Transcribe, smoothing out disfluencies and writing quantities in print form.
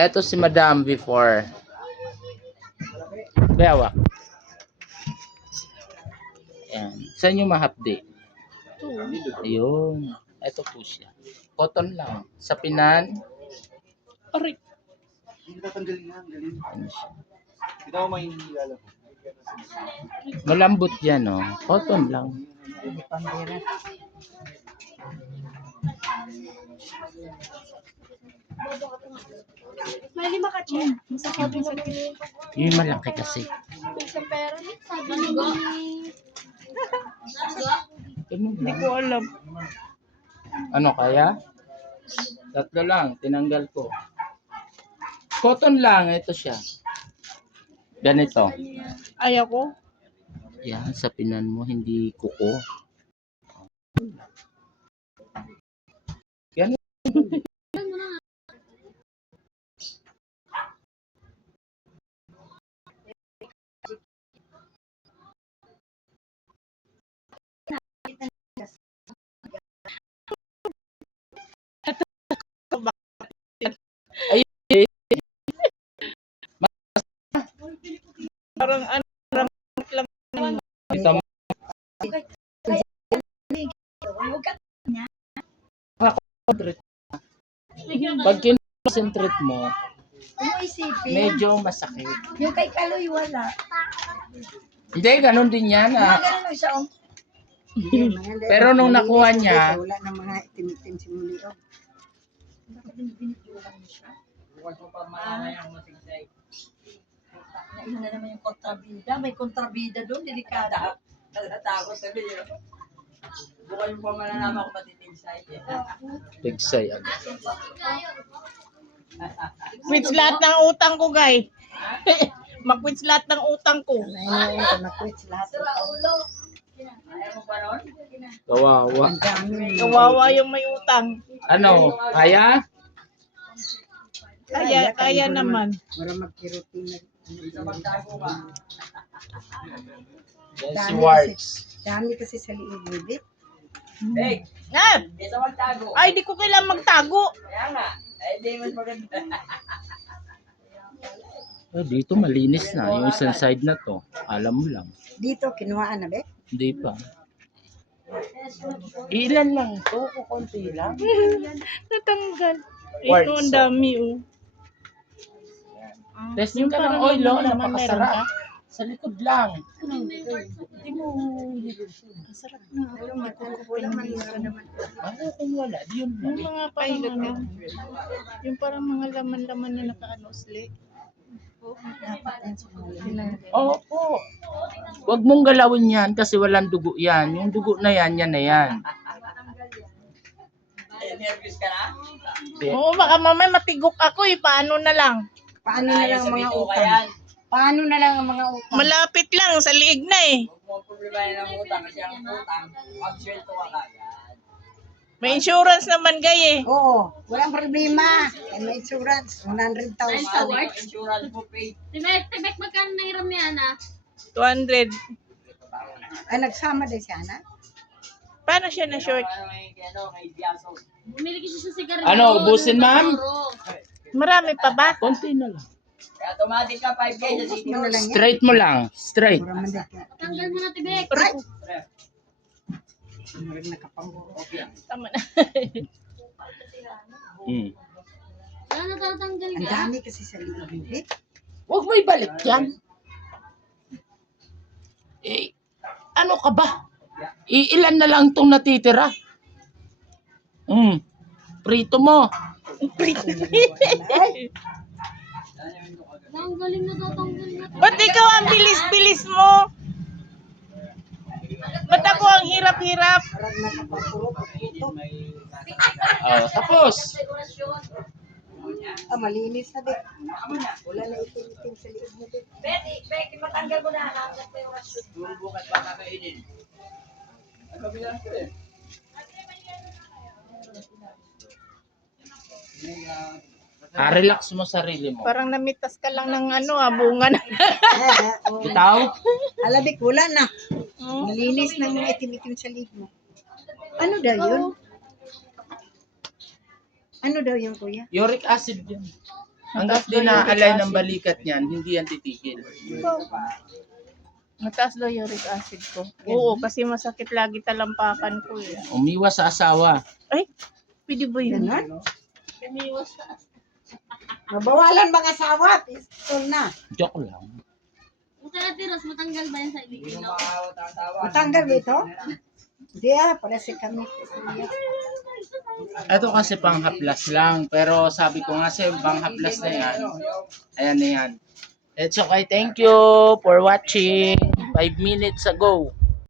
Eto si Madam before. Bewak. Ayan. Saan yung mahapdi? Ayun. Ito po siya. Cotton lang. Sa pinan. Aray. Hindi tatanggalin nga, galing. Ano siya? Hindi ako mahihila. Malambot yan, oh. Cotton lang. May lima ka, Che. Masasabi na Yung malaki kasi. sa pera. Sabi ni Hindi ko alam. Ano kaya? Tatlo lang. Tinanggal ko. Cotton lang. Ito siya. Ganito. Ayaw ko. Yan. Sa pinan mo. Hindi kuko. Yan. Parang ano, Ito mo. Pag kinonsentrate mo, medyo masakit. Yung kay Kaloy wala. Hindi, ganun din yan. Ah. Ganun lang siya. Pero nung nakuha niya, Wala ng mga itim-itim si Mulio. Naino na naman yung kontrabida. May kontrabida doon. Delikada. Natatakot na rin. Bukan yung pamananaman ko matitinsay. tigsay agad. quits lahat ng utang ko, guys. Mag-quits lahat ng utang ko. Ayun, ito na-quits lahat. Kawawa. Ang dami. Kawawa yung may utang. Ano? Kaya? Kaya naman. Para magkirutin na. Yan si Warts. Dami kasi sa liig, baby. Ah! Ay, di ko kailangan magtago. Dito malinis na. Yung isang side na to. Alam mo lang. Dito, kinuhaan na, be? Hindi pa. Ilan lang to? Kukunti lang. Natanggal. Quartz, Ito, ang dami, oh. Testing ka ng parang oil, oh. naman meron Napakasarap. ka? Sa likod lang. Hindi mo Masarap na. Wala man naman. ano kung wala. Di yun Yung lang. mga parang ano, yung parang mga laman-laman na nakaano sli. Dapat yan sa mga liig. Opo. Huwag mong galawin yan kasi walang dugo yan. Yung dugo na yan, yan na yan. Oo, baka mamaya matigok ako eh. Paano na lang? Paano na lang ang mga utang? Paano na lang ang mga utang? Malapit lang, sa liig na eh. May insurance naman gay eh. Oo, walang problema. May insurance, 100,000. Tibek, magkano nahiram ni Ana? 200. Ay, nagsama din si Ana? Paano siya na short? Bumili kasi sa sigarilyo. Ano, ubusin, ma'am? Marami pa ba? Konti na lang. Ubus mo na lang yan. Straight mo lang. Straight. Mura man din. Tanggal mo na, Tibek. Mura nakapanguro. Tama na. Ano tatanggal Ang ka? dami kasi sa liig. Huwag mo ibalik yan. Eh, ano ka ba? Ilan na lang itong natitira. Prito mo. Ang galing na tatanggal na. Ba't ikaw ang bilis-bilis mo? Ba't ako ang hirap-hirap? Parang nakapanguro. Oh, tapos. Ah, malinis na din. Wala na itim-itim sa liig mo din. Relax mo sarili mo. Parang namitas ka lang ng ano bunga na. Bitaw? Alabik, wala na. Malinis na mga itim-itim sa liig mo. Ano daw yun? Ano daw yun, kuya? Uric acid yun. Hanggat di naaalay ng balikat niyan, hindi yan titigil. Mataas daw uric acid ko. Oo, kasi masakit lagi talampakan ko eh. Umiwas sa asawa. Ay, pwede ba yun? Umiwas sa Mabawalan bang asawa? Pistol na. Joke lang. Kung sa Ros, matanggal ba yan sa ibigilaw? Matanggal dito? Hindi para si kami. Ito kasi panghaplas lang. Pero sabi ko nga sa'yo, panghaplas na yan. Ayan na yan. It's okay. Thank you for watching. 5 minutes ago.